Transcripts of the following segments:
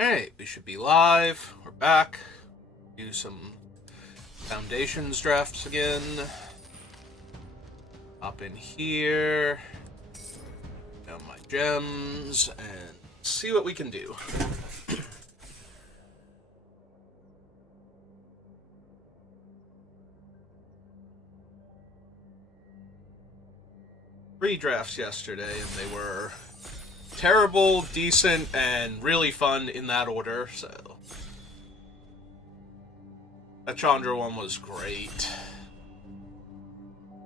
Hey, we should be live. We're back. Do some foundations drafts again. Hop in here. Down my gems and see what we can do. Three drafts yesterday, and they were terrible, decent, and really fun in that order, so. That Chandra one was great.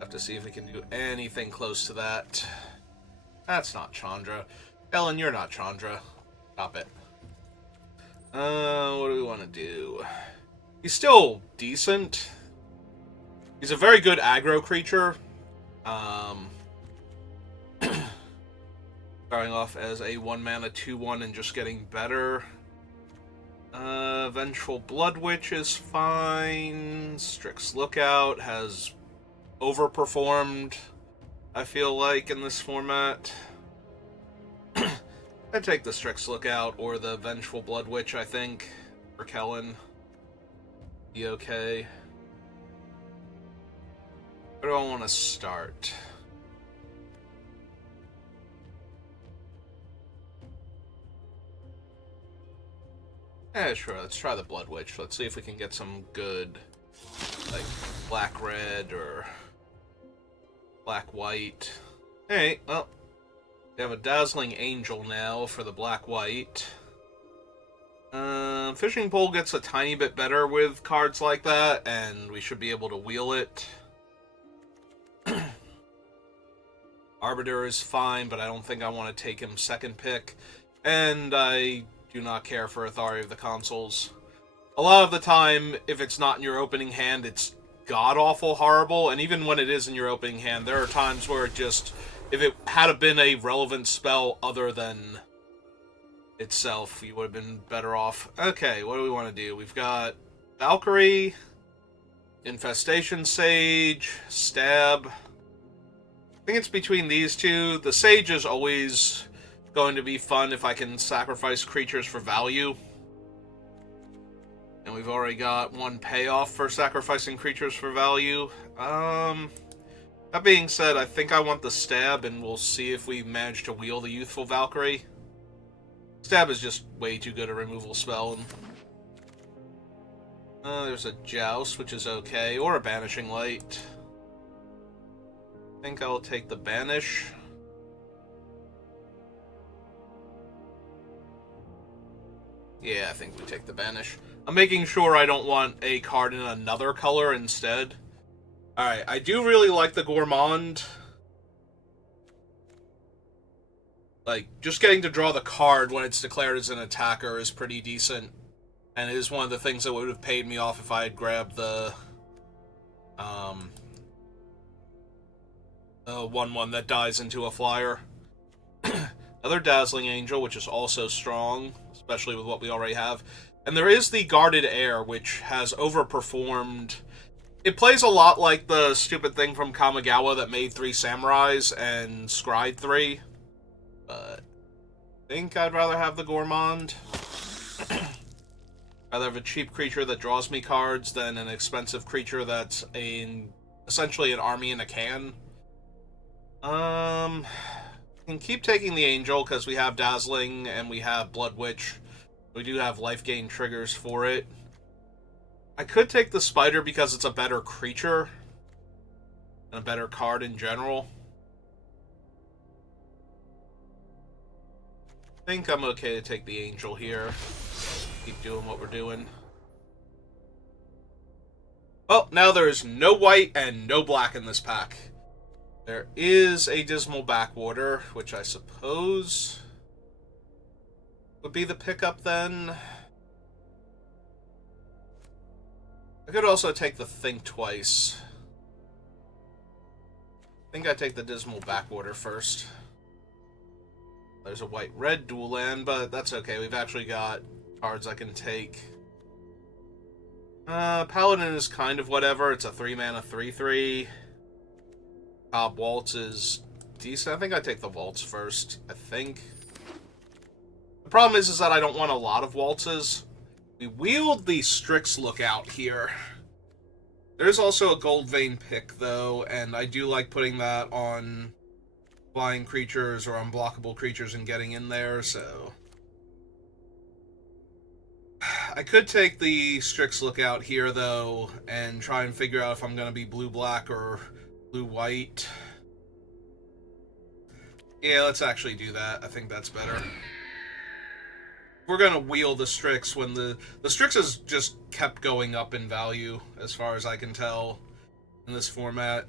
Have to see if we can do anything close to that. That's not Chandra. Ellen, you're not Chandra. Stop it. What do we want to do? He's still decent. He's a very good aggro creature. Starting off as a 1-mana 2/1 and just getting better. Vengeful Blood Witch is fine. Strix Lookout has overperformed, I feel like, in this format. I'd take the Strix Lookout or the Vengeful Blood Witch, I think, for Kellen. Be okay. Where do I want to start? Yeah, sure, let's try the Blood Witch. Let's see if we can get some good, like, black-red or black-white. Hey, well, we have a Dazzling Angel now for the black-white. Fishing Pole gets a tiny bit better with cards like that, and we should be able to wheel it. Arbiter is fine, but I don't think I want to take him second pick. And I do not care for Authority of the Consuls. A lot of the time, if it's not in your opening hand, it's god-awful horrible, and even when it is in your opening hand, there are times where it just, if it had been a relevant spell other than itself, you would have been better off. Okay, what do we want to do? We've got Valkyrie, Infestation Sage, Stab. I think it's between these two. The Sage is always going to be fun if I can sacrifice creatures for value. And we've already got one payoff for sacrificing creatures for value. That being said, I think I want the Stab, and we'll see if we manage to wheel the Youthful Valkyrie. Stab is just way too good a removal spell. There's a Joust, which is okay, or a Banishing Light. I think I'll take the Banish. Yeah, I think we take the Banish. I'm making sure I don't want a card in another color instead. Alright, I do really like the Gourmand. Like, just getting to draw the card when it's declared as an attacker is pretty decent. And it is one of the things that would have paid me off if I had grabbed the 1/1 that dies into a flyer. Another Dazzling Angel, which is also strong, especially with what we already have. And there is the Guarded Air, which has overperformed. It plays a lot like the stupid thing from Kamigawa that made 3 Samurais and scryed 3. But I think I'd rather have the Gourmand. Rather have a cheap creature that draws me cards than an expensive creature that's essentially an army in a can. Can keep taking the Angel because we have Dazzling and we have Blood Witch. We do have life gain triggers for it. I could take the Spider because it's a better creature and a better card in general. I think I'm okay to take the Angel here. Keep doing what we're doing. Well, now there's no white and no black in this pack. There is a Dismal Backwater, which I suppose would be the pickup then. I could also take the Think Twice. I think I'd take the Dismal Backwater first. There's a white-red dual land, but that's okay. We've actually got cards I can take. Paladin is kind of whatever. It's a 3-mana 3/3. Cobb Waltz is decent. I think I'd take the Waltz first. I think. problem is that I don't want a lot of waltzes. We wield the Strix Lookout here. There's also a Gold Vein pick, though, and I do like putting that on flying creatures or unblockable creatures and getting in there, so... I could take the Strix Lookout here, though, and try and figure out if I'm going to be blue-black or blue-white. Yeah, let's actually do that. I think that's better. We're going to wield the Strix when the Strix has just kept going up in value, as far as I can tell, in this format.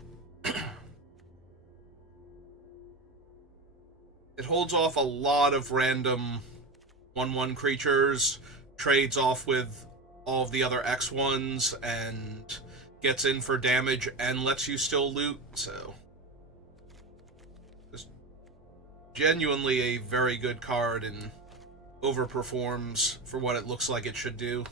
It holds off a lot of random 1/1 creatures, trades off with all of the other X1s, and gets in for damage and lets you still loot, so... Just genuinely a very good card and overperforms for what it looks like it should do.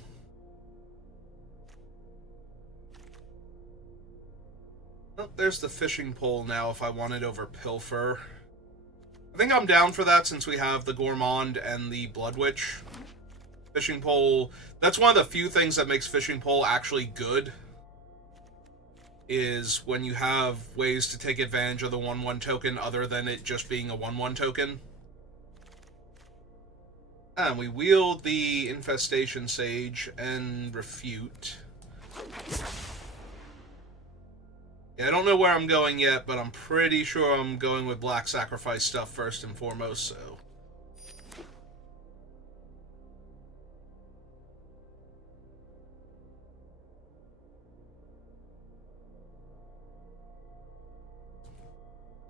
Oh, there's the fishing pole now if I want it over Pilfer. I think I'm down for that since we have the Gourmand and the Blood Witch. Fishing pole, that's one of the few things that makes fishing pole actually good, is when you have ways to take advantage of the 1/1 token other than it just being a 1/1 token. And we wield the Infestation Sage and Refute. Yeah, I don't know where I'm going yet, but I'm pretty sure I'm going with Black Sacrifice stuff first and foremost, so...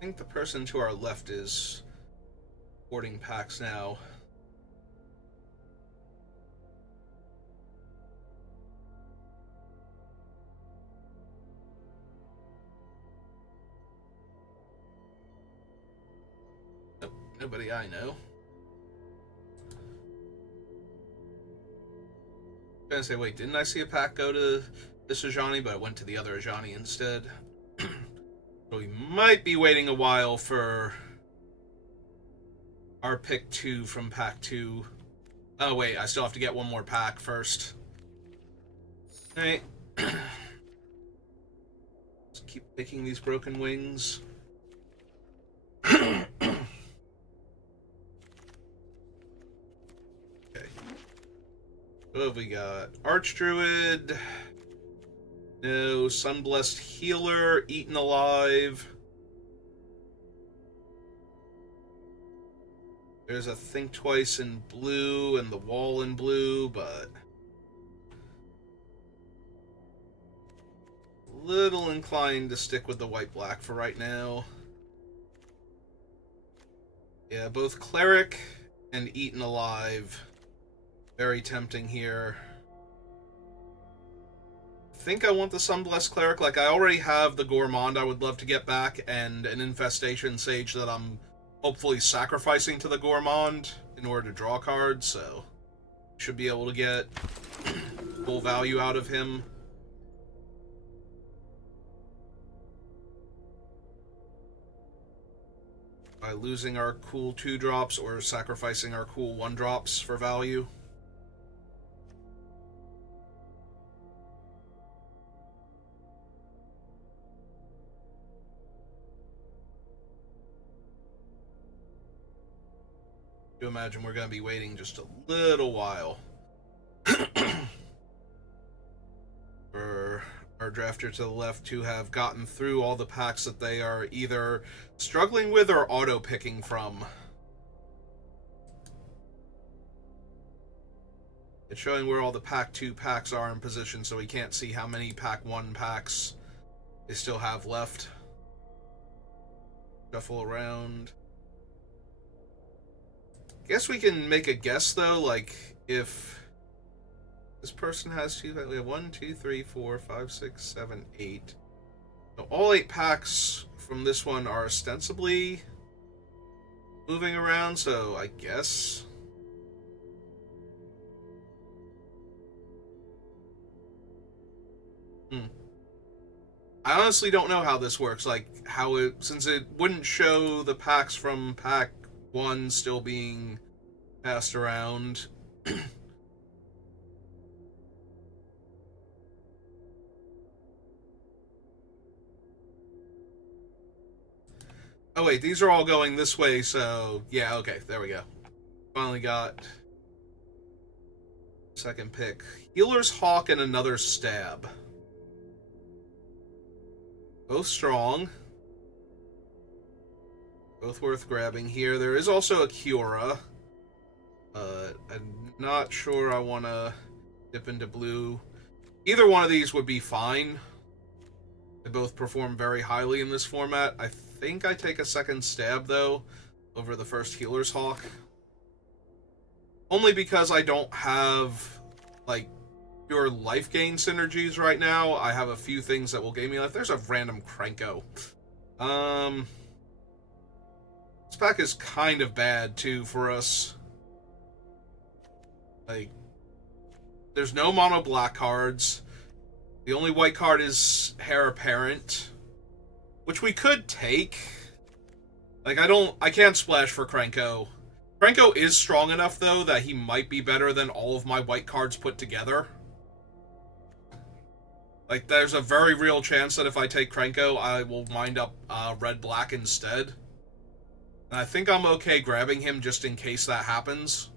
I think the person to our left is hoarding packs now. Nobody I know. I'm gonna say, wait, didn't I see a pack go to this Ajani, but it went to the other Ajani instead? So we might be waiting a while for our pick 2 from pack 2. Oh wait, I still have to get one more pack first. Alright. Let's keep picking these broken wings. What have we got? Archdruid. No. Sunblessed Healer. Eaten Alive. There's a Think Twice in blue and the Wall in blue, but... little inclined to stick with the white-black for right now. Yeah, both Cleric and Eaten Alive. Very tempting here. I think I want the Sunblessed Cleric. Like, I already have the Gourmand I would love to get back, and an Infestation Sage that I'm hopefully sacrificing to the Gourmand in order to draw cards, so should be able to get full value out of him. By losing our cool 2-drops or sacrificing our cool 1-drops for value. You imagine we're going to be waiting just a little while for our drafter to the left to have gotten through all the packs that they are either struggling with or auto-picking from. It's showing where all the pack 2 packs are in position, so we can't see how many pack 1 packs they still have left. Shuffle around. Guess we can make a guess, though, like, if this person has 2, we have 1, 2, 3, 4, 5, 6, 7, 8. So all 8 packs from this one are ostensibly moving around, so I guess. I honestly don't know how this works, like, how it, since it wouldn't show the packs from pack 1 still being passed around. Oh wait, these are all going this way, so yeah, okay, there we go. Finally got second pick. Healer's Hawk and another Stab. Both strong. Both worth grabbing here. There is also a Kiora. I'm not sure I want to dip into blue. Either one of these would be fine. They both perform very highly in this format. I think I take a second Stab, though, over the first Healer's Hawk. Only because I don't have, like, pure life gain synergies right now. I have a few things that will gain me life. There's a random Krenko. This pack is kind of bad, too, for us. Like, there's no mono black cards. The only white card is Heir Apparent, which we could take. Like, I can't splash for Krenko. Krenko is strong enough, though, that he might be better than all of my white cards put together. Like, there's a very real chance that if I take Krenko, I will wind up red-black instead. And I think I'm okay grabbing him just in case that happens.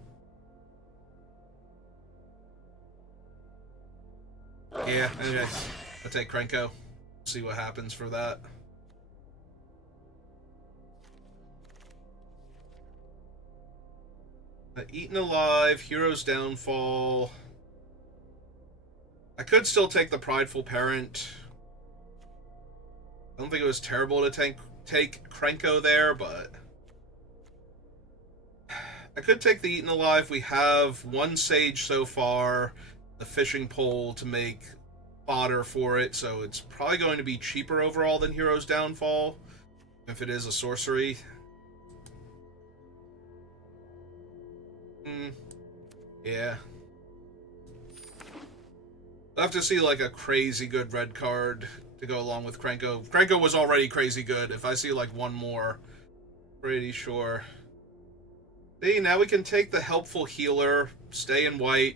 Yeah, okay. I'll take Krenko. See what happens for that. Eaten Alive, Hero's Downfall. I could still take the Prideful Parent. I don't think it was terrible to take Krenko there, but I could take the Eaten Alive. We have one Sage so far, the Fishing Pole to make fodder for it, so it's probably going to be cheaper overall than Hero's Downfall, if it is a sorcery. Yeah. I'll have to see, like, a crazy good red card to go along with Krenko. Krenko was already crazy good. If I see, like, one more, pretty sure. See, now we can take the Helpful Healer, stay in white,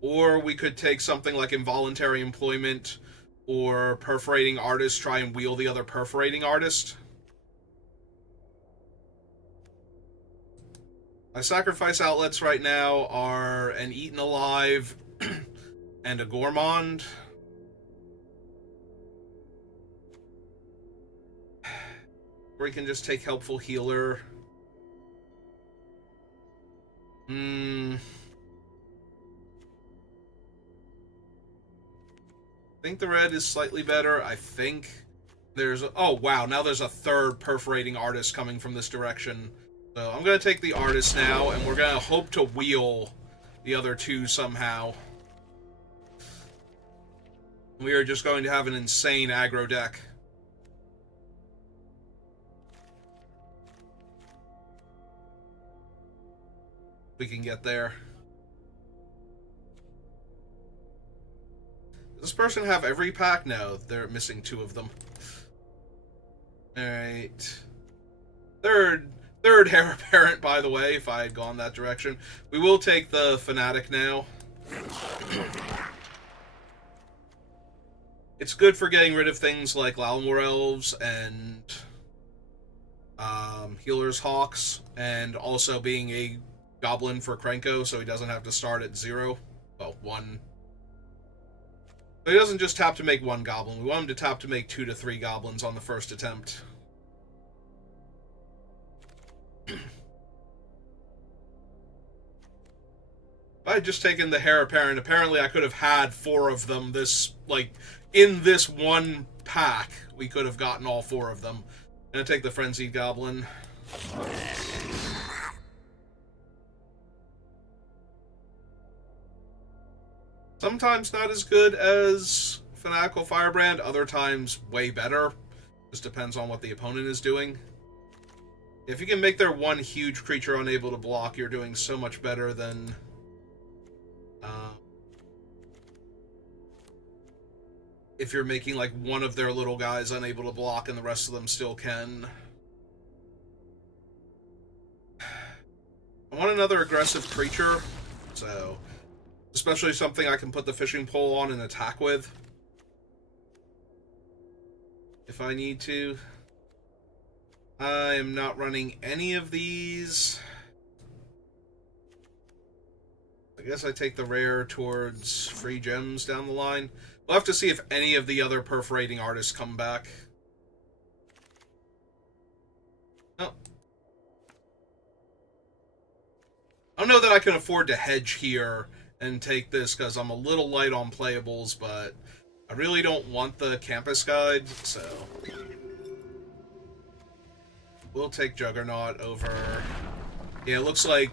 or we could take something like Involuntary Employment or Perforating Artist, try and wheel the other Perforating Artist. My sacrifice outlets right now are an Eaten Alive and a Gourmand. Or we can just take Helpful Healer. I think the red is slightly better. I think there's oh wow, now there's a third Perforating Artist coming from this direction. So I'm going to take the Artist now, and we're going to hope to wheel the other two somehow. We are just going to have an insane aggro deck. We can get there. Does this person have every pack? No, they're missing two of them. Alright. Third Heir Apparent, by the way, if I had gone that direction. We will take the Fanatic now. It's good for getting rid of things like Lalmore Elves and Healer's Hawks, and also being a Goblin for Krenko, so he doesn't have to start at 0. Well, 1. So he doesn't just tap to make 1 Goblin. We want him to tap to make 2 to 3 Goblins on the first attempt. If I had just taken the Heir Apparent, apparently I could have had 4 of them in this one pack. We could have gotten all 4 of them. I'm gonna take the Frenzied Goblin. Sometimes not as good as Fanatical Firebrand, other times way better. Just depends on what the opponent is doing. If you can make their one huge creature unable to block, you're doing so much better than if you're making like one of their little guys unable to block and the rest of them still can. I I want another aggressive creature, so especially something I can put the fishing pole on and attack with. If I need to. I am not running any of these. I guess I take the rare towards free gems down the line. We'll have to see if any of the other perforating artists come back. Oh. I don't know that I can afford to hedge here and take this because I'm a little light on playables, but I really don't want the campus guide, so we'll take Juggernaut over. Yeah, it looks like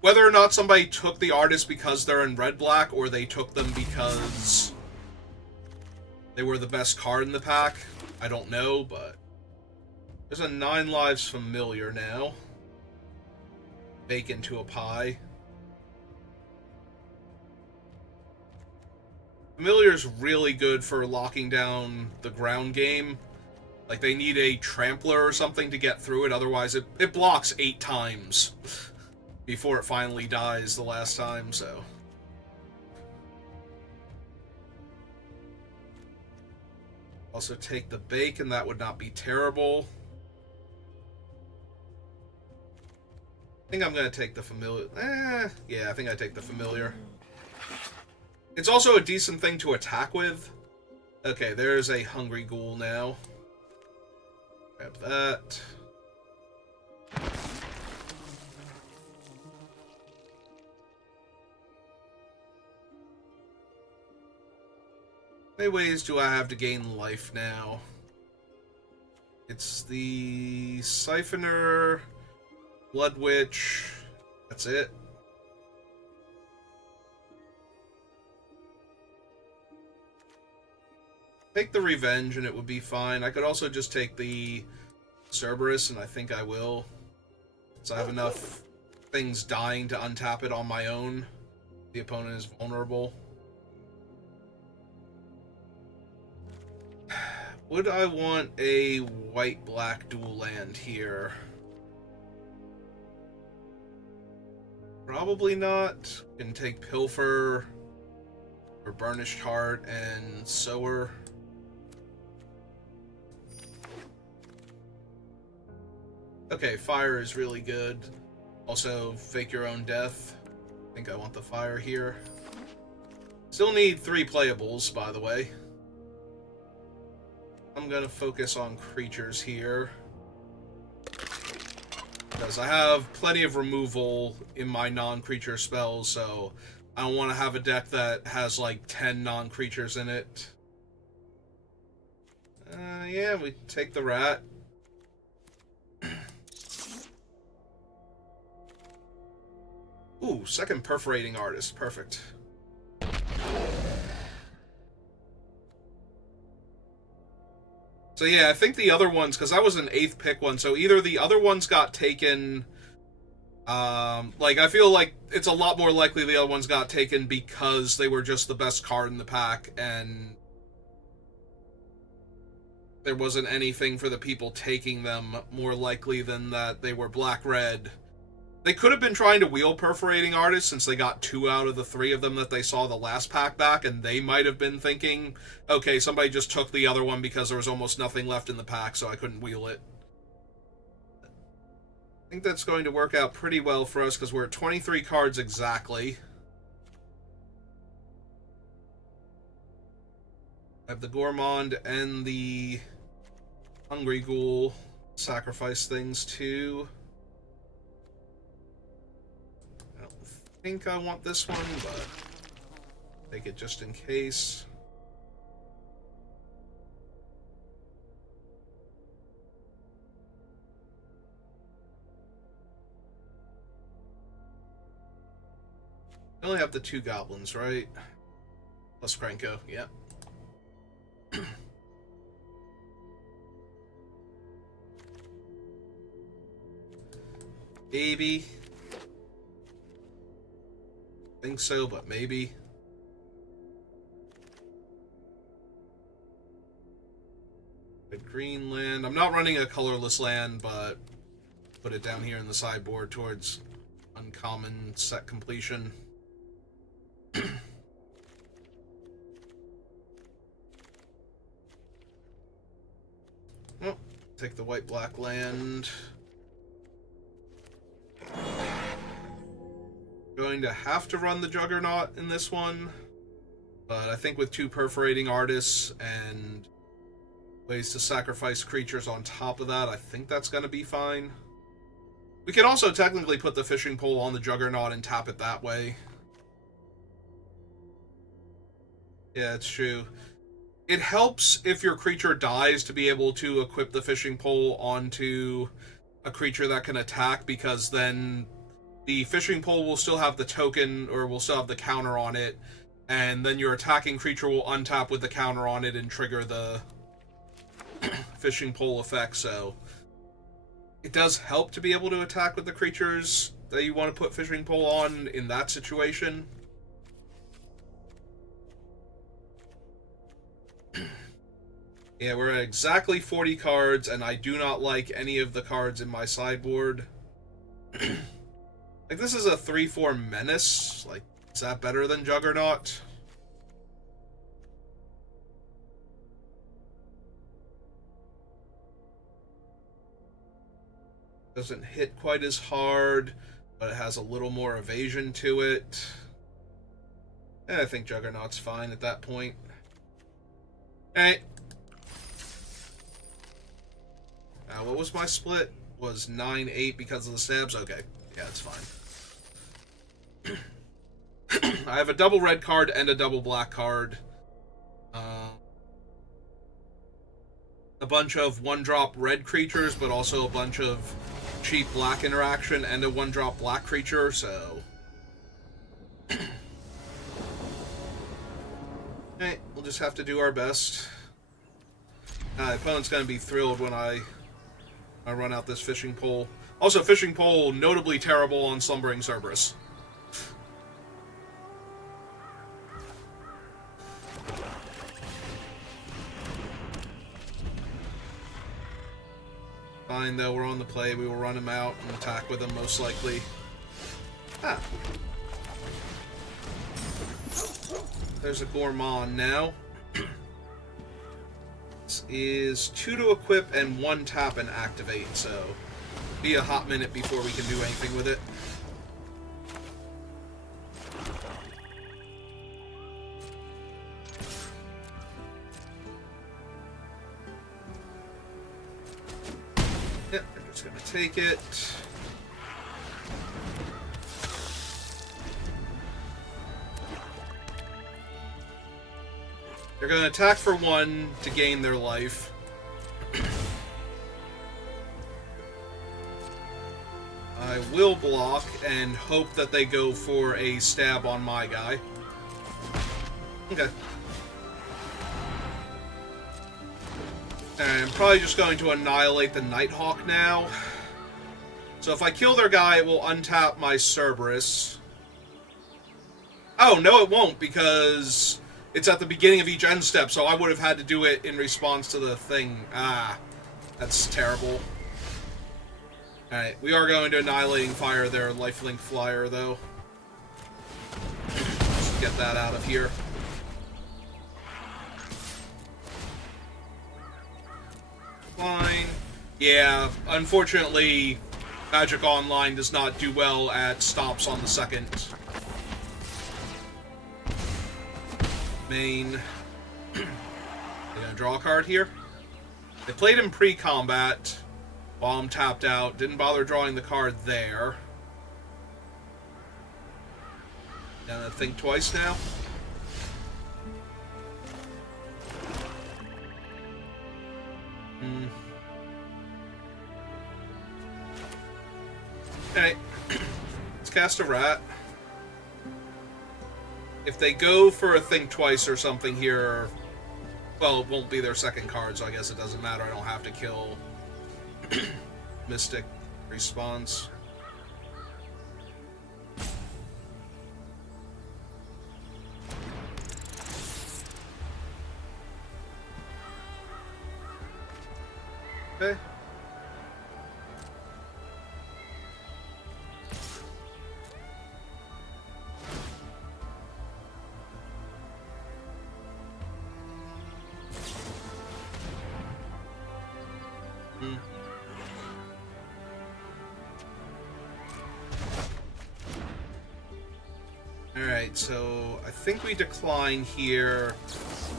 whether or not somebody took the artist because they're in red-black or they took them because they were the best card in the pack, I don't know, but there's a 9 lives familiar now. Bake into a pie. Familiar's really good for locking down the ground game. Like, they need a trampler or something to get through it, otherwise it blocks 8 times before it finally dies the last time, so. Also take the bacon, that would not be terrible. I think I'm going to take the familiar. Yeah, I think I take the familiar. It's also a decent thing to attack with. Okay, there's a hungry ghoul now. Grab that. How many ways do I have to gain life now? It's the Siphoner, Blood Witch. That's it. Take the Revenge and it would be fine. I could also just take the Cerberus, and I think I will. So I have enough things dying to untap it on my own. The opponent is vulnerable. Would I want a white-black dual land here? Probably not. Can take Pilfer or Burnished Heart and Sower. Okay, fire is really good. Also, fake your own death. I think I want the fire here. Still need 3 playables, by the way. I'm gonna focus on creatures here. Because I have plenty of removal in my non-creature spells, so I don't want to have a deck that has like 10 non-creatures in it. Yeah, we take the rat. Ooh, second perforating artist. Perfect. So yeah, I think the other ones, because that was an 8th pick one, so either the other ones got taken, like, I feel like it's a lot more likely the other ones got taken because they were just the best card in the pack, and there wasn't anything for the people taking them more likely than that they were black-red. They could have been trying to wheel perforating artists since they got 2 out of the 3 of them that they saw the last pack back, and they might have been thinking, okay, somebody just took the other one because there was almost nothing left in the pack, so I couldn't wheel it. I think that's going to work out pretty well for us because we're at 23 cards exactly. I have the Gourmand and the Hungry Ghoul sacrifice things too. I think I want this one, but take it just in case. I only have the 2 goblins, right? Plus Krenko, yeah. Maybe. Think so, but maybe. A green land. I'm not running a colorless land, but put it down here in the sideboard towards uncommon set completion. Oh, take the white-black land. Going to have to run the Juggernaut in this one, but I think with 2 Perforating Artists and ways to sacrifice creatures on top of that, I think that's going to be fine. We can also technically put the Fishing Pole on the Juggernaut and tap it that way. Yeah, it's true. It helps if your creature dies to be able to equip the Fishing Pole onto a creature that can attack, because then the Fishing Pole will still have the token, or will still have the counter on it, and then your attacking creature will untap with the counter on it and trigger the Fishing Pole effect. So it does help to be able to attack with the creatures that you want to put Fishing Pole on in that situation. Yeah, we're at exactly 40 cards, and I do not like any of the cards in my sideboard. Like, this is a 3/4 Menace. Like, is that better than Juggernaut? Doesn't hit quite as hard, but it has a little more evasion to it. And I think Juggernaut's fine at that point. Alright. What was my split? Was 9-8 because of the stabs? Okay. Yeah, it's fine. I have a double red card and a double black card. A bunch of 1-drop red creatures, but also a bunch of cheap black interaction and a 1-drop black creature, so... Alright, we'll just have to do our best. The opponent's going to be thrilled when I run out this Fishing Pole. Also, Fishing Pole, notably terrible on Slumbering Cerberus. Fine, though, we're on the play. We will run him out and attack with him, most likely. Ah. There's a Gourmand now. This is 2 to equip and 1 tap and activate, so be a hot minute before we can do anything with it. Yep, I'm just gonna take it. They're going to attack for 1 to gain their life. I will block and hope that they go for a stab on my guy. Okay. And I'm probably just going to annihilate the Nighthawk now. So if I kill their guy, it will untap my Cerberus. Oh, no it won't, because it's at the beginning of each end step, so I would have had to do it in response to the thing. Ah, that's terrible. Alright, we are going to Annihilating Fire their lifelink flyer, though. Just get that out of here. Fine. Yeah, unfortunately, Magic Online does not do well at stops on the second. Main. They're gonna draw a card here. They played him pre-combat while I'm tapped out. Didn't bother drawing the card there. Gonna think twice now. Okay. Let's cast a rat. If they go for a think twice or something here, well, it won't be their second card, so I guess it doesn't matter. I don't have to kill Mystic Response. Okay. Alright, so I think we decline here.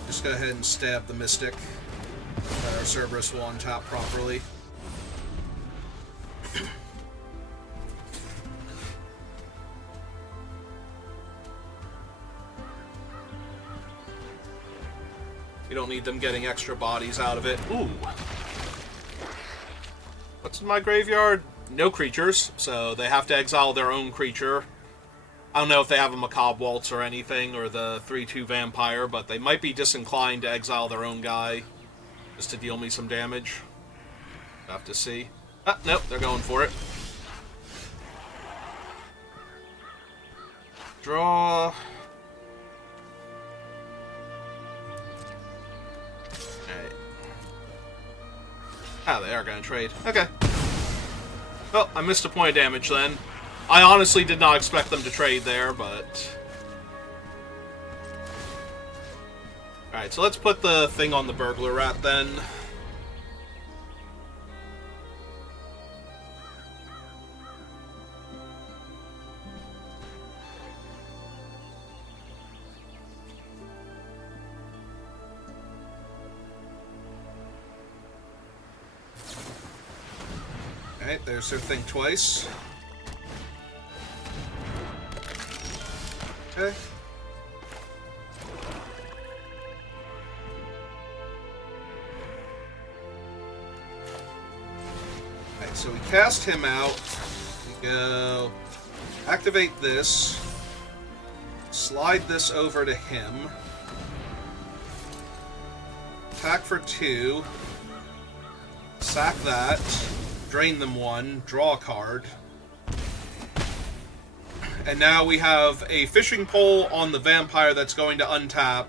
Just go ahead and stab the Mystic. Our Cerberus will untap properly. We don't need them getting extra bodies out of it. Ooh. What's in my graveyard? No creatures, so they have to exile their own creature. I don't know if they have a Macabre Waltz or anything, or the 3/2 Vampire, but they might be disinclined to exile their own guy, just to deal me some damage. Have to see. Ah, nope, they're going for it. Draw. Alright. Ah, they are going to trade. Okay. Well, I missed a point of damage then. I honestly did not expect them to trade there, but... Alright, so let's put the thing on the Burglar Rat then. Alright, there's their thing twice. Okay. Alright, so we cast him out. We go... Activate this. Slide this over to him. Attack for 2. Sack that. Drain them 1. Draw a card. And now we have a fishing pole on the vampire that's going to untap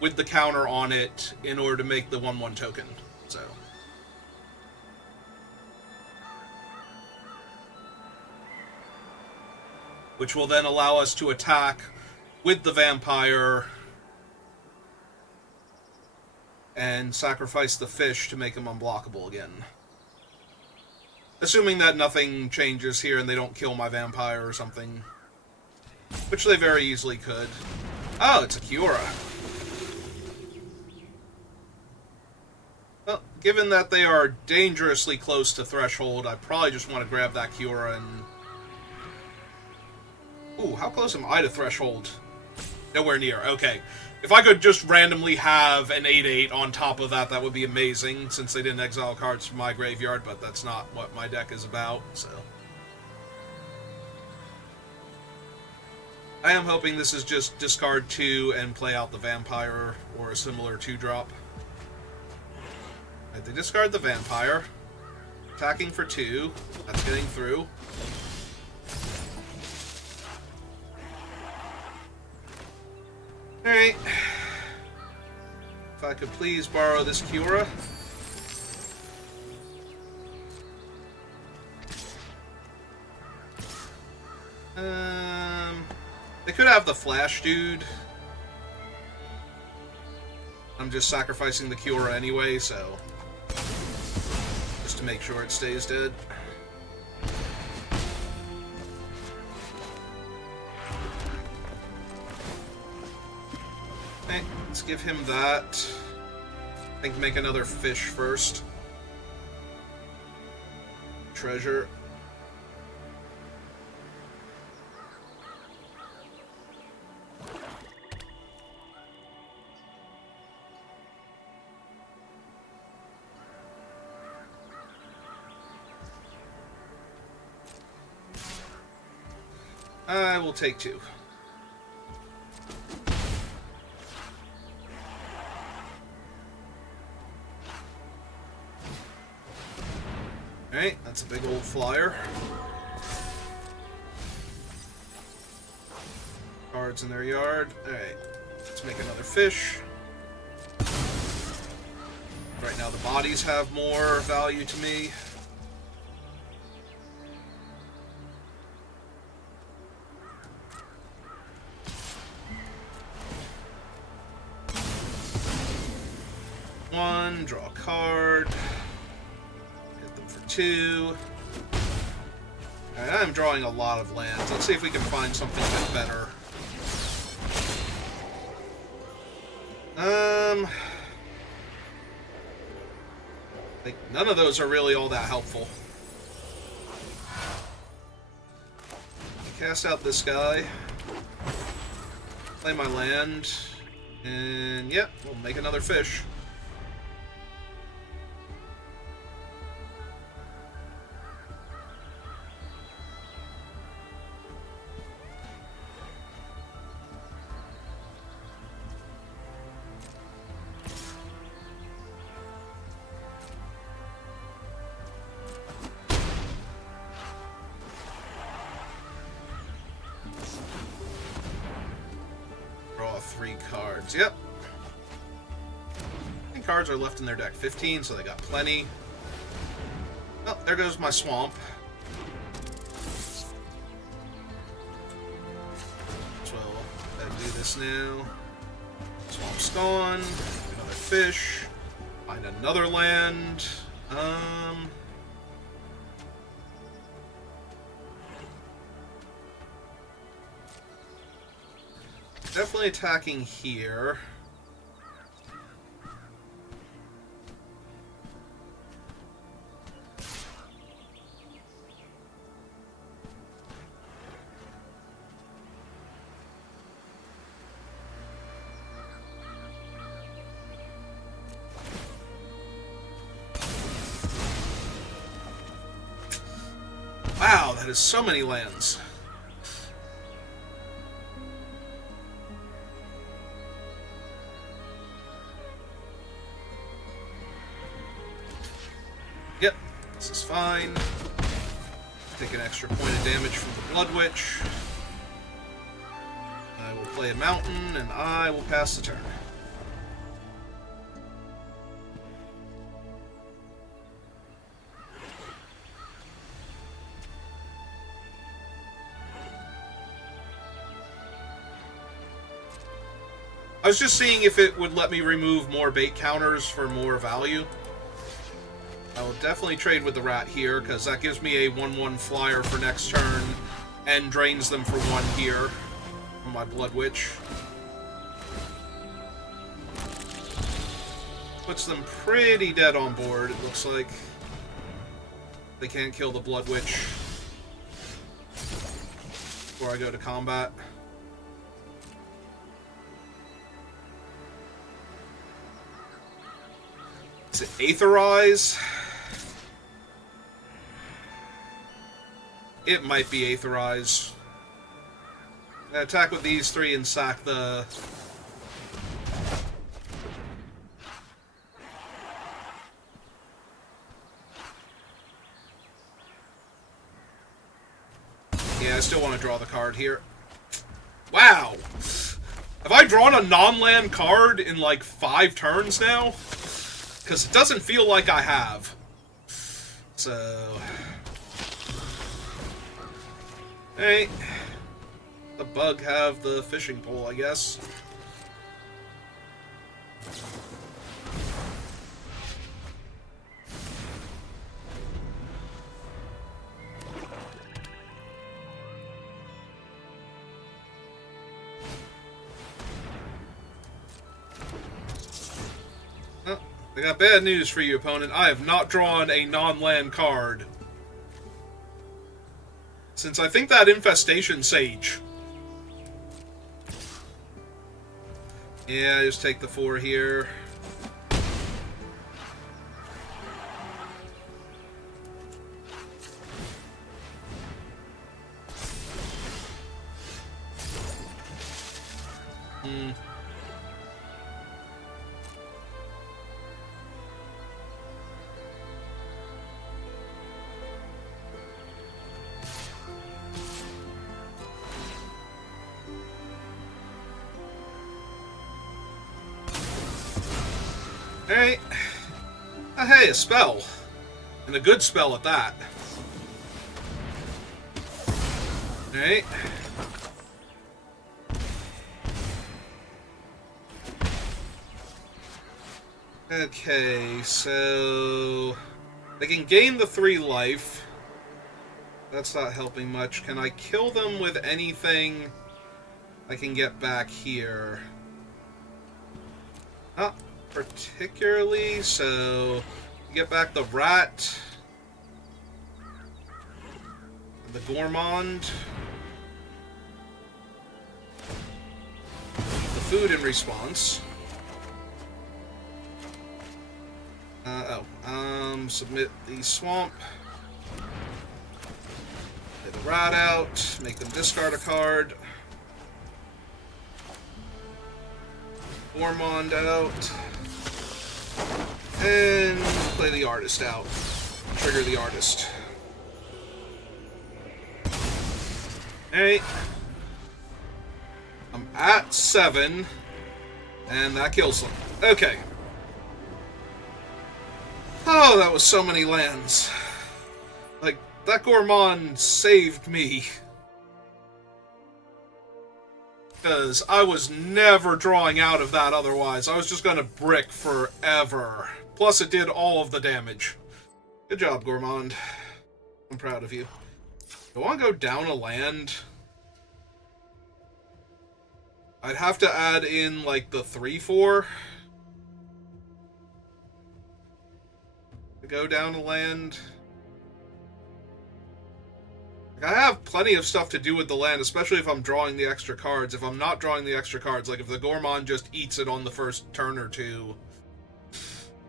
with the counter on it in order to make the 1/1 token. So, which will then allow us to attack with the vampire and sacrifice the fish to make him unblockable again. Assuming that nothing changes here and they don't kill my vampire or something. Which they very easily could. Oh, it's a Kiora. Well, given that they are dangerously close to threshold, I probably just want to grab that Kiora and... Ooh, how close am I to threshold? Nowhere near. Okay. If I could just randomly have an 8/8 on top of that, that would be amazing, since they didn't exile cards from my graveyard, but that's not what my deck is about, so... I am hoping this is just discard 2 and play out the vampire, or a similar 2-drop. Right, they discard the vampire. Attacking for 2. That's getting through. Alright. If I could please borrow this Kiora. They could have the Flash Dude. I'm just sacrificing the Kiora anyway, so... just to make sure it stays dead. Okay, let's give him that. I think make another fish first. Treasure. I will take 2. Alright, that's a big old flyer. Cards in their yard. Alright, let's make another fish. Right now the bodies have more value to me. One, draw a card. Hit them for 2. Alright, I'm drawing a lot of lands. Let's see if we can find something a bit better. Like, none of those are really all that helpful. Cast out this guy. Play my land. And, yep, we'll make another fish. Draw 3 cards. Yep. How many cards are left in their deck? 15, so they got plenty. Oh, there goes my swamp. So I'll do this now. Swamp's gone. Another fish. Find another land. Definitely attacking here. Wow, that is so many lands. Yep, this is fine. Take an extra point of damage from the Blood Witch. I will play a mountain, and I will pass the turn. I was just seeing if it would let me remove more bait counters for more value. I will definitely trade with the rat here, because that gives me a 1/1 flyer for next turn, and drains them for 1 here from my Blood Witch. Puts them pretty dead on board, it looks like. They can't kill the Blood Witch before I go to combat. Is it Aetherize? It might be Aetherize. Attack with these 3 and sack the... Yeah, I still want to draw the card here. Wow! Have I drawn a non-land card in like 5 turns now? Because it doesn't feel like I have. So... Hey. The bug have the fishing pole, I guess. I got bad news for you, opponent. I have not drawn a non-land card since I think that Infestation Sage. Yeah, I just take the 4 here. Alright. Oh, hey, a spell. And a good spell at that. Alright. Okay, so... they can gain the 3 life. That's not helping much. Can I kill them with anything I can get back here? Not particularly, so get back the rat, the gourmand, the food in response. Submit the swamp. Get the rat out, make them discard a card. Gourmand out. And play the artist out. Trigger the artist. Alright. I'm at 7. And that kills them. Okay. Oh, that was so many lands. Like, that gourmand saved me. Because I was never drawing out of that otherwise. I was just going to brick forever. Plus, it did all of the damage. Good job, gourmand. I'm proud of you. Do I want to go down a land? I'd have to add in, like, the 3/4. To go down a land. I have plenty of stuff to do with the land, especially if I'm drawing the extra cards. If I'm not drawing the extra cards, like if the gourmand just eats it on the first turn or two,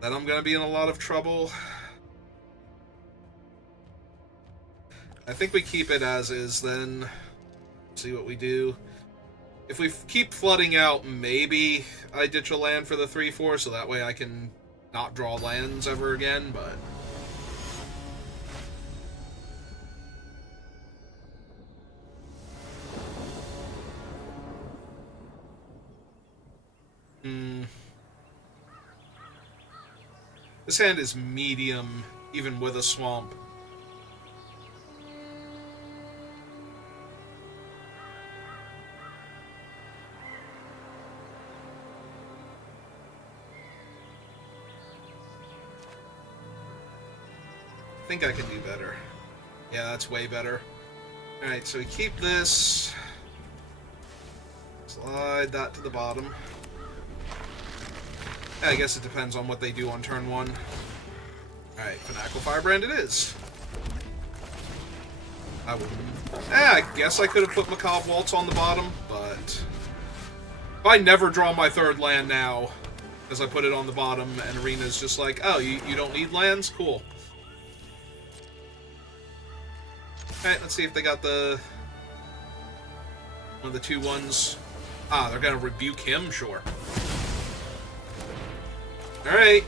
then I'm going to be in a lot of trouble. I think we keep it as is then. See what we do. If we keep flooding out, maybe I ditch a land for the 3/4, so that way I can not draw lands ever again, but... This hand is medium, even with a swamp. I think I can do better. Yeah, that's way better. Alright, so we keep this. Slide that to the bottom. Yeah, I guess it depends on what they do on turn 1. Alright, Fanatical Firebrand it is. I guess I could have put Macabre Waltz on the bottom, but... If I never draw my 3rd land now, because I put it on the bottom, and Arena's just like, oh, you don't need lands? Cool. Alright, let's see if they got the... one of the 2/1s. Ah, they're gonna rebuke him? Sure. Alright.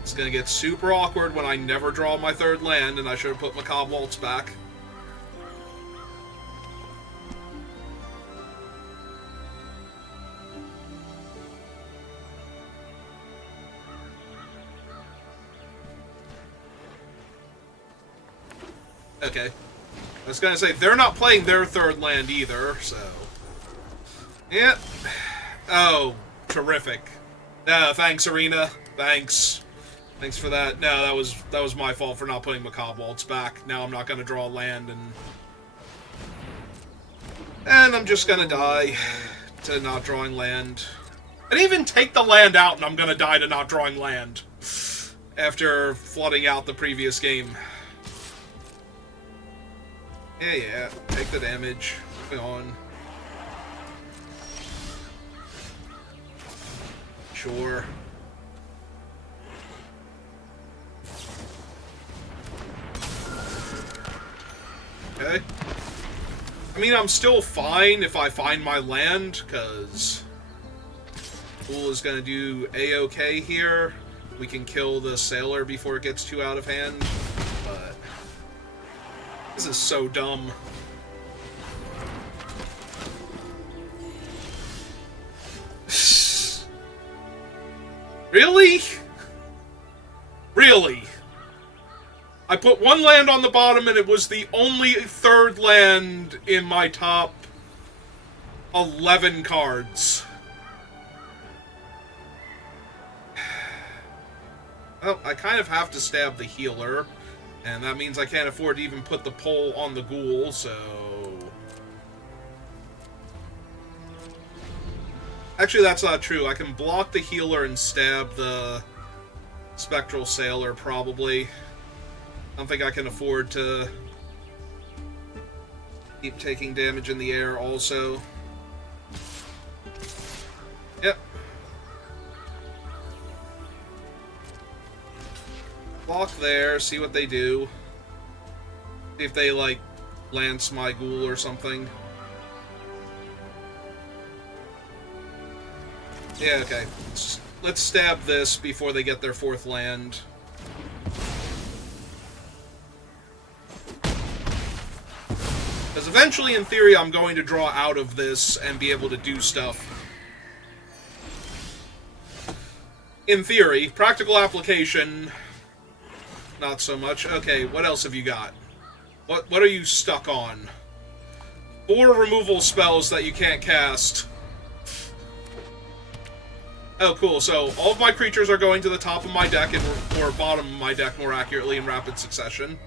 It's gonna get super awkward when I never draw my 3rd land, and I should have put Macabre Waltz back. Okay. I was gonna say, they're not playing their 3rd land either, so... Yep. Oh, terrific. Thanks, Arena. Thanks. Thanks for that. No, that was my fault for not putting Macabre Waltz back. Now I'm not gonna draw a land, and I'm just gonna die to not drawing land. I didn't even take the land out, and I'm gonna die to not drawing land. After flooding out the previous game. Yeah, take the damage. Moving on. Sure. Okay. I mean, I'm still fine if I find my land, because Fool is going to do A-OK here. We can kill the Sailor before it gets too out of hand, but this is so dumb. Really? Really? I put one land on the bottom, and it was the only 3rd land in my top 11 cards. Well, I kind of have to stab the healer, and that means I can't afford to even put the pole on the ghoul, so... Actually, that's not true. I can block the healer and stab the spectral sailor, probably. I don't think I can afford to keep taking damage in the air also. Yep. Block there, see what they do. See if they, like, lance my ghoul or something. Yeah, okay. Let's stab this before they get their 4th land. Because eventually, in theory, I'm going to draw out of this and be able to do stuff. In theory. Practical application, not so much. Okay, what else have you got? What are you stuck on? 4 removal spells that you can't cast. Oh, cool. So, all of my creatures are going to the top of my deck, or bottom of my deck, more accurately, in rapid succession.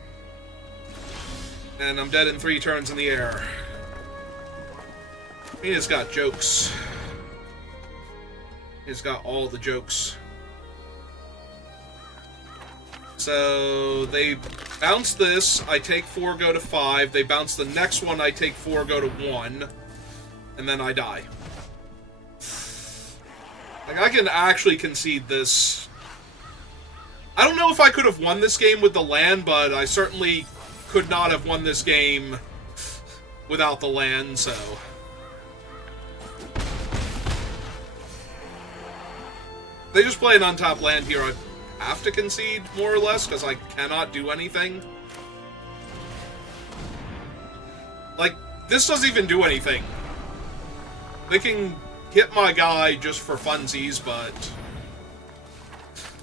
And I'm dead in 3 turns in the air. He's got jokes. He's got all the jokes. So, they bounce this, I take 4, go to 5. They bounce the next one, I take 4, go to 1. And then I die. Like, I can actually concede this. I don't know if I could have won this game with the land, but I certainly could not have won this game without the land, so... They just play an untapped land here, I have to concede, more or less, because I cannot do anything. Like, this doesn't even do anything. They can hit my guy just for funsies, but...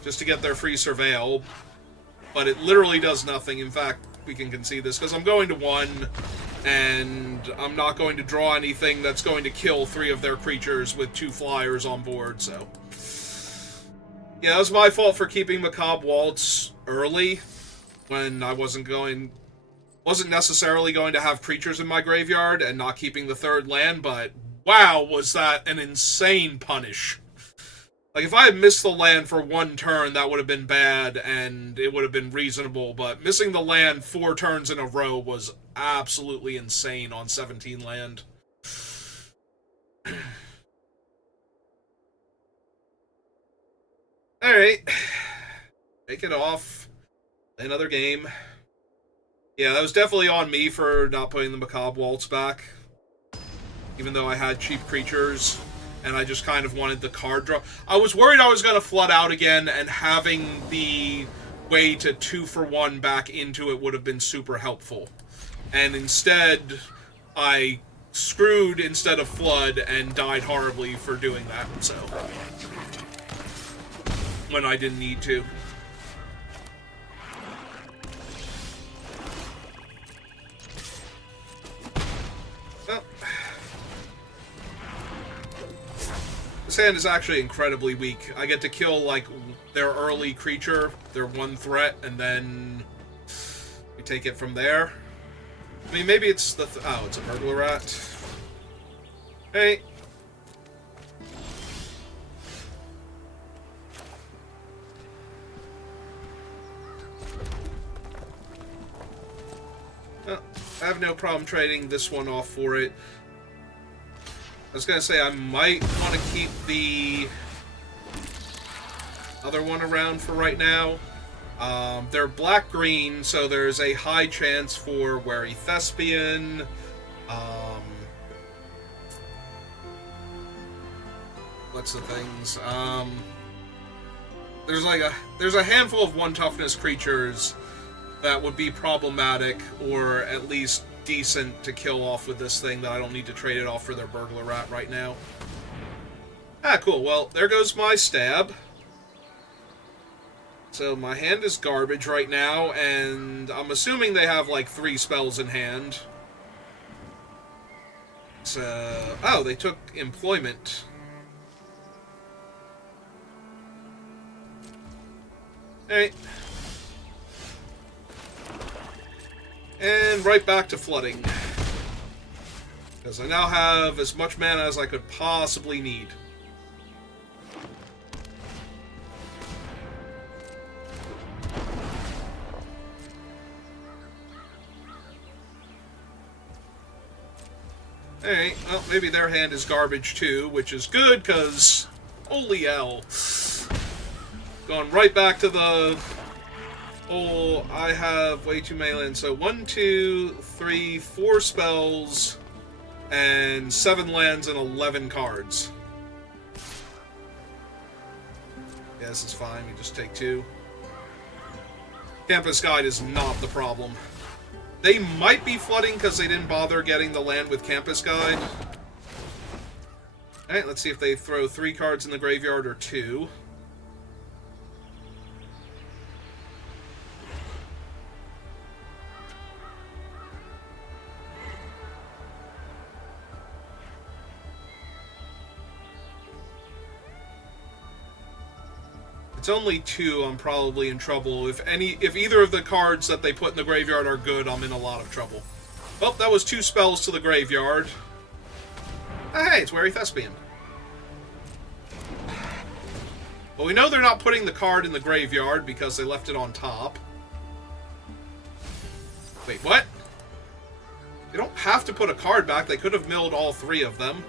just to get their free surveil. But it literally does nothing. In fact, we can concede this, because I'm going to 1, and I'm not going to draw anything that's going to kill 3 of their creatures with 2 flyers on board, so... Yeah, it was my fault for keeping Macabre Waltz early, when I wasn't necessarily going to have creatures in my graveyard, and not keeping the 3rd land, but wow, was that an insane punish. Like, if I had missed the land for 1 turn, that would have been bad, and it would have been reasonable, but missing the land 4 turns in a row was absolutely insane on 17 land. Alright. Take it off. Play another game. Yeah, that was definitely on me for not putting the Macabre Waltz back. Even though I had cheap creatures, and I just kind of wanted the card draw. I was worried I was going to flood out again, and having the way to 2-for-1 back into it would have been super helpful. And instead, I screwed instead of flood, and died horribly for doing that, so... when I didn't need to. Well, this hand is actually incredibly weak. I get to kill, like, their early creature, their 1 threat, and then we take it from there. I mean, maybe it's the... oh, it's a burglar rat. Hey. I have no problem trading this one off for it. I was going to say, I might want to keep the other one around for right now. They're black-green, so there's a high chance for Wary Thespian. What's the things? There's a handful of 1-toughness creatures that would be problematic, or at least decent to kill off with this thing that I don't need to trade it off for their burglar rat right now. Ah, cool. Well, there goes my stab. So my hand is garbage right now, and I'm assuming they have like 3 spells in hand. So... oh, they took employment. Alright. And right back to flooding. Because I now have as much mana as I could possibly need. Alright, well, maybe their hand is garbage too, which is good, because holy hell. Going right back to the... Oh, I have way too many lands. So 1, 2, 3, 4 spells, and 7 lands and 11 cards. Yeah, this is fine. We just take 2. Campus Guide is not the problem. They might be flooding because they didn't bother getting the land with Campus Guide. Alright, let's see if they throw 3 cards in the graveyard or 2. It's only 2, I'm probably in trouble. If either of the cards that they put in the graveyard are good, I'm in a lot of trouble. Well, that was 2 spells to the graveyard. Oh, hey, it's Wary Thespian. Well, we know they're not putting the card in the graveyard because they left it on top. Wait, what? They don't have to put a card back. They could have milled all 3 of them.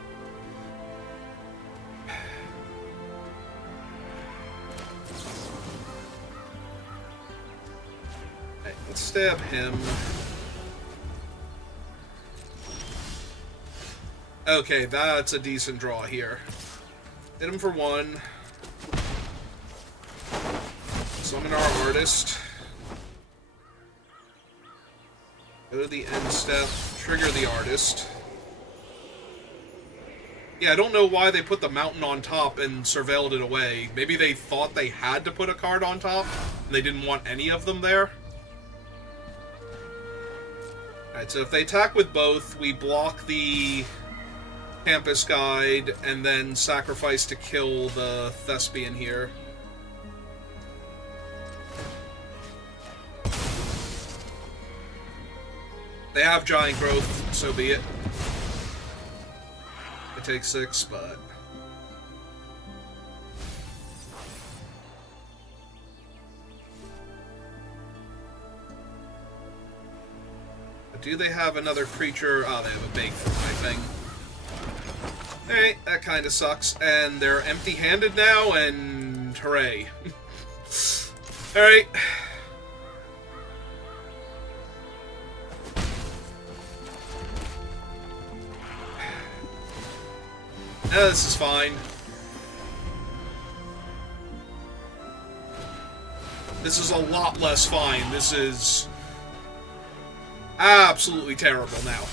Let's stab him. Okay, that's a decent draw here. Hit him for 1. Summon our artist. Go to the end step. Trigger the artist. Yeah, I don't know why they put the mountain on top and surveilled it away. Maybe they thought they had to put a card on top, and they didn't want any of them there. Alright, so if they attack with both, we block the Campus Guide and then sacrifice to kill the Thespian here. They have Giant Growth, so be it. It takes 6, but... Do they have another creature? Oh, they have a bait for my thing. Alright, that kind of sucks. And they're empty-handed now, and hooray. Alright. This is fine. This is a lot less fine. This is... absolutely terrible now.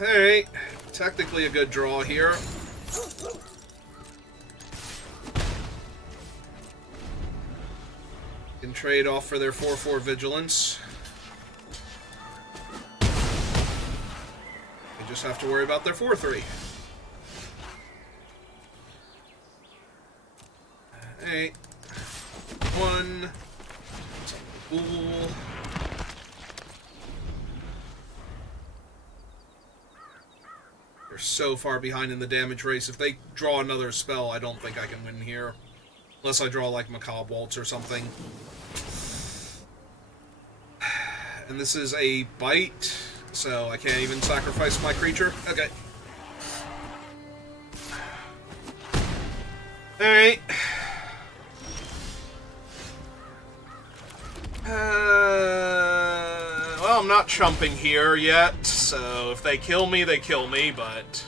Alright. Technically a good draw here. Can trade off for their 4/4 Vigilance. We just have to worry about their 4/3. Alright. 1... Ooh. They're so far behind in the damage race. If they draw another spell, I don't think I can win here. Unless I draw, like, Macabre Waltz or something. And this is a bite, so I can't even sacrifice my creature. Okay. Alright. Well, I'm not chumping here yet, so if they kill me, they kill me, but...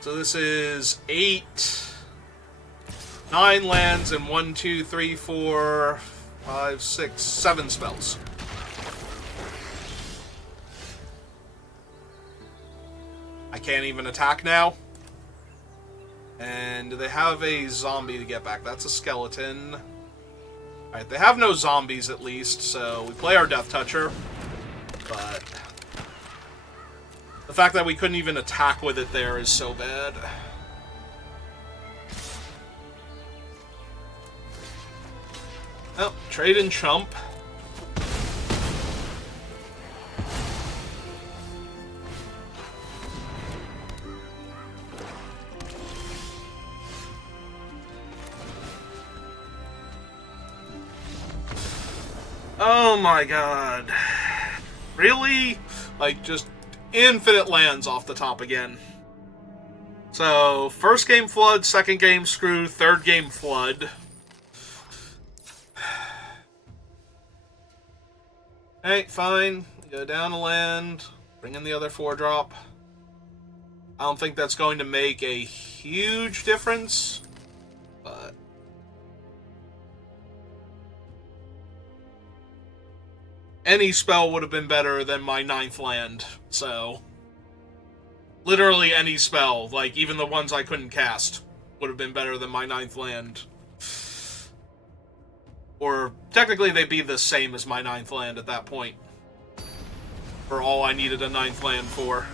So this is 8, 9 lands, and 1, 2, 3, 4, 5, 6, 7 spells. I can't even attack now. And do they have a zombie to get back? That's a skeleton. Alright, they have no zombies at least, so we play our Death Toucher. But the fact that we couldn't even attack with it there is so bad. Oh, trade and chump. Oh my god. Really? Like, just infinite lands off the top again. So, first game Flood, second game Screw, third game Flood. Alright, fine. Go down a land, bring in the other 4-drop. I don't think that's going to make a huge difference, but... any spell would have been better than my 9th land, so... literally any spell, like even the ones I couldn't cast, would have been better than my 9th land. Or, technically they'd be the same as my 9th land at that point. For all I needed a 9th land for.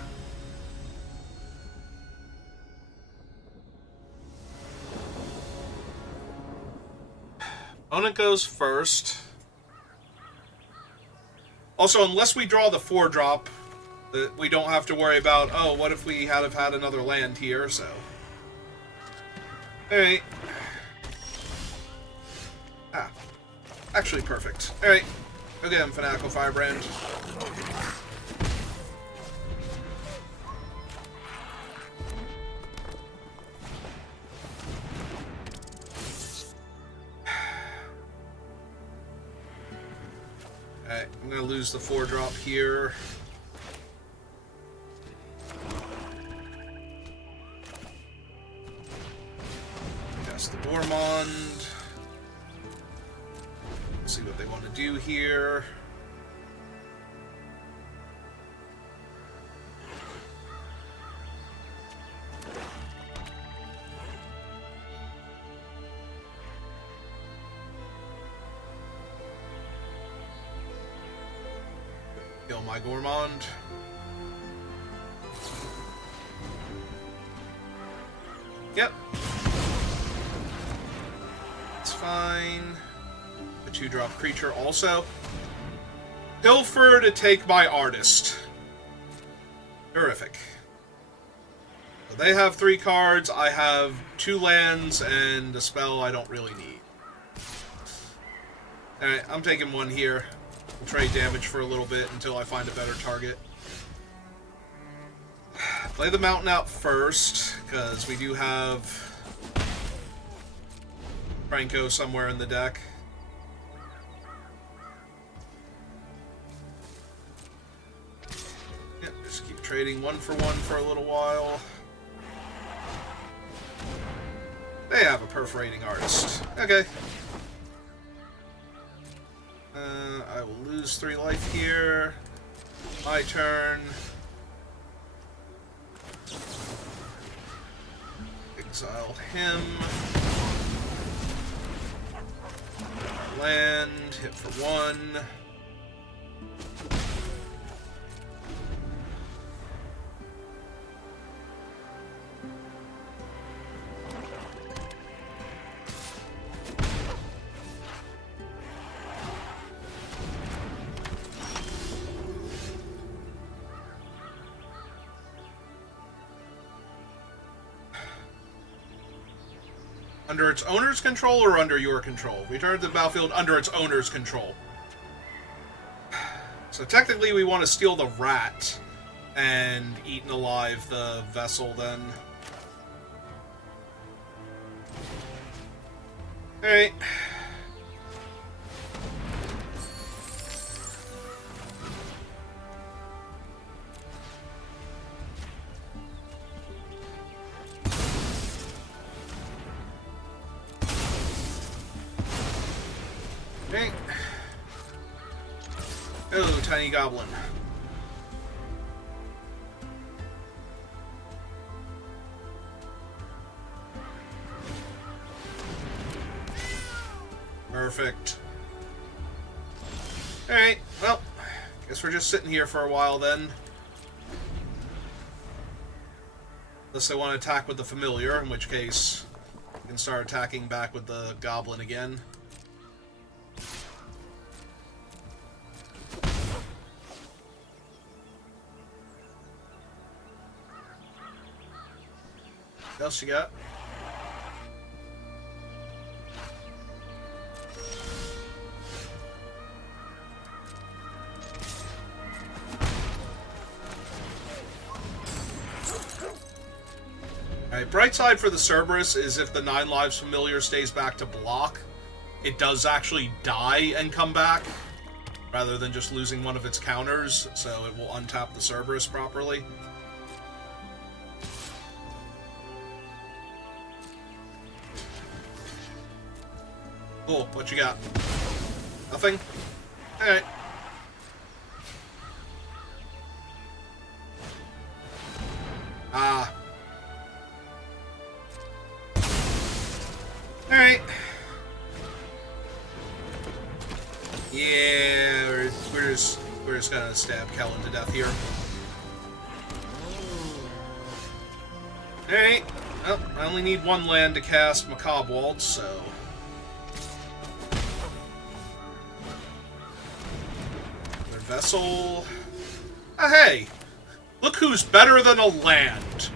Opponent goes first. Also, unless we draw the 4-drop, we don't have to worry about, oh, what if we had another land here, so... Alright. Ah. Actually, perfect. Alright. Go get him, Fanatical Firebrand. Alright, I'm gonna lose the 4-drop here. Cast the Gormond. Let's see what they want to do here. Kill my Gormond. Yep. It's fine. A 2-drop creature also. Pilfer to take my Artist. Terrific. So they have 3 cards, I have 2 lands, and a spell I don't really need. Alright, I'm taking 1 here. We'll trade damage for a little bit until I find a better target. Play the Mountain out first, because we do have Franco somewhere in the deck. Yep, just keep trading 1 for 1 for a little while. They have a Perforating Artist. Okay. I will lose 3 life here. My turn. Exile him. Land. Hit for 1. Under its owner's control or under your control? Return to the battlefield under its owner's control. So technically we want to steal the rat and eaten alive the vessel then. Alright. Okay. Oh, tiny goblin. Perfect. Alright, well, guess we're just sitting here for a while then. Unless they want to attack with the familiar, in which case we can start attacking back with the goblin again. What else you got? Alright, bright side for the Cerberus is if the 9 lives familiar stays back to block, it does actually die and come back, rather than just losing one of its counters, so it will untap the Cerberus properly. Cool, what you got? Nothing? Alright. Ah. Alright. Yeah, we're just gonna stab Kellen to death here. Alright. Well, I only need 1 land to cast Macabre Waltz, so... Their Vessel... Ah, hey! Look who's better than a land!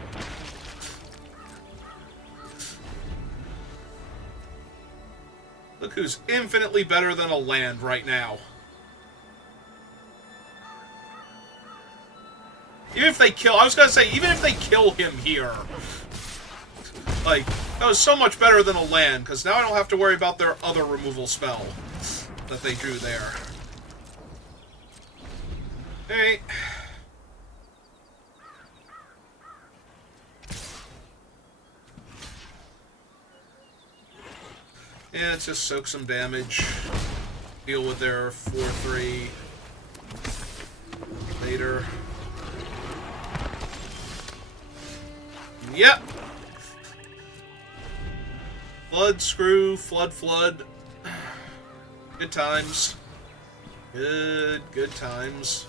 Look who's infinitely better than a land right now. Even if they kill... I was gonna say, even if they kill him here... Like, that was so much better than a land, because now I don't have to worry about their other removal spell that they drew there. Alright. Yeah, let's just soak some damage. Deal with their 4-3 later. Yep! Flood, screw, flood. Good times. Good times.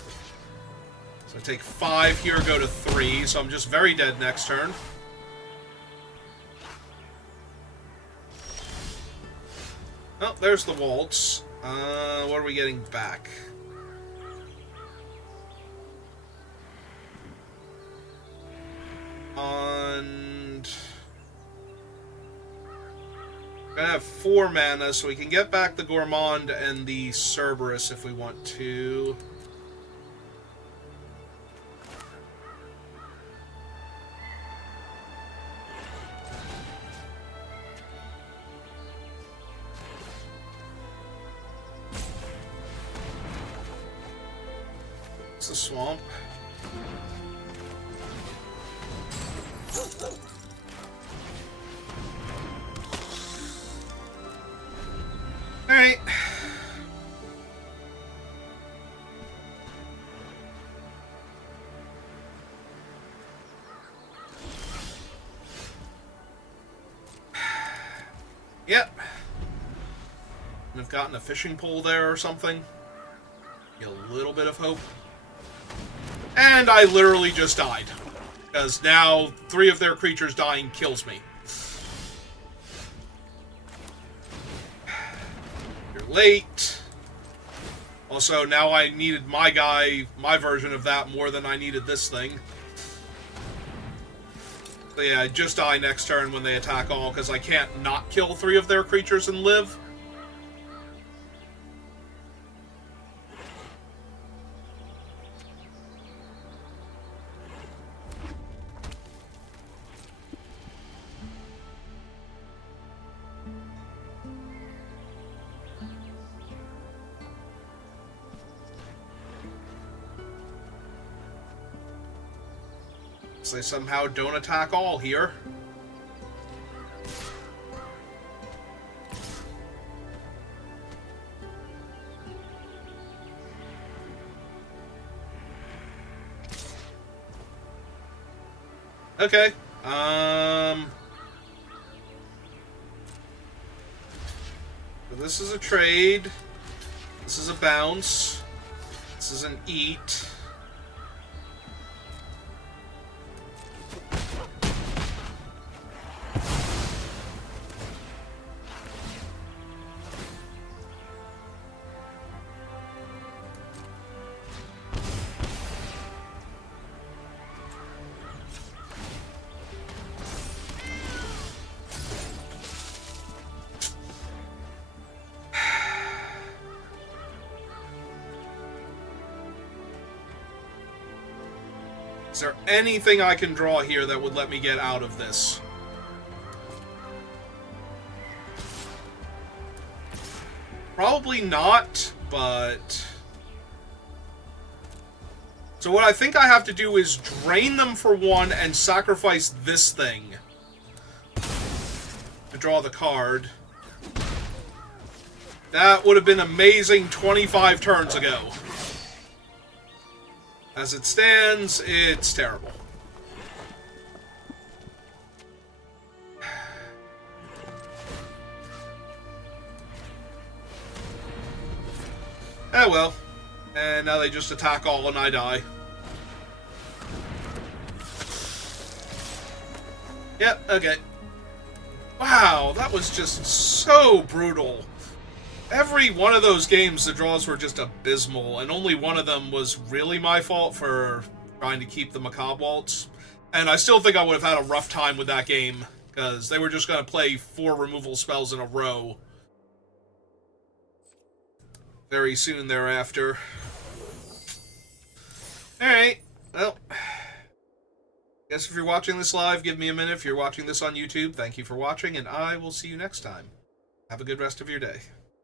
So I take 5 here, go to 3, so I'm just very dead next turn. Oh, there's the waltz. What are we getting back? And... I have 4 mana, so we can get back the Gourmand and the Cerberus if we want to. It's a swamp. Alright. Yep. I've gotten a fishing pole there or something. A little bit of hope. And I literally just died. Because now 3 of their creatures dying kills me. You're late. Also, now I needed my guy, my version of that, more than I needed this thing. So yeah, I just die next turn when they attack all, because I can't not kill 3 of their creatures and live. They somehow don't attack all here. Okay. So this is a trade. This is a bounce. This is an eat. Is there anything I can draw here that would let me get out of this? Probably not, but... So what I think I have to do is drain them for one and sacrifice this thing to draw the card. That would have been amazing 25 turns ago. As it stands, it's terrible. Oh well. And now they just attack all and I die. Yep, okay. Wow, that was just so brutal. Every one of those games, the draws were just abysmal, and only one of them was really my fault for trying to keep the Macabre Waltz. And I still think I would have had a rough time with that game, because they were just going to play 4 removal spells in a row very soon thereafter. Alright, well, guess if you're watching this live, give me a minute. If you're watching this on YouTube, thank you for watching, and I will see you next time. Have a good rest of your day.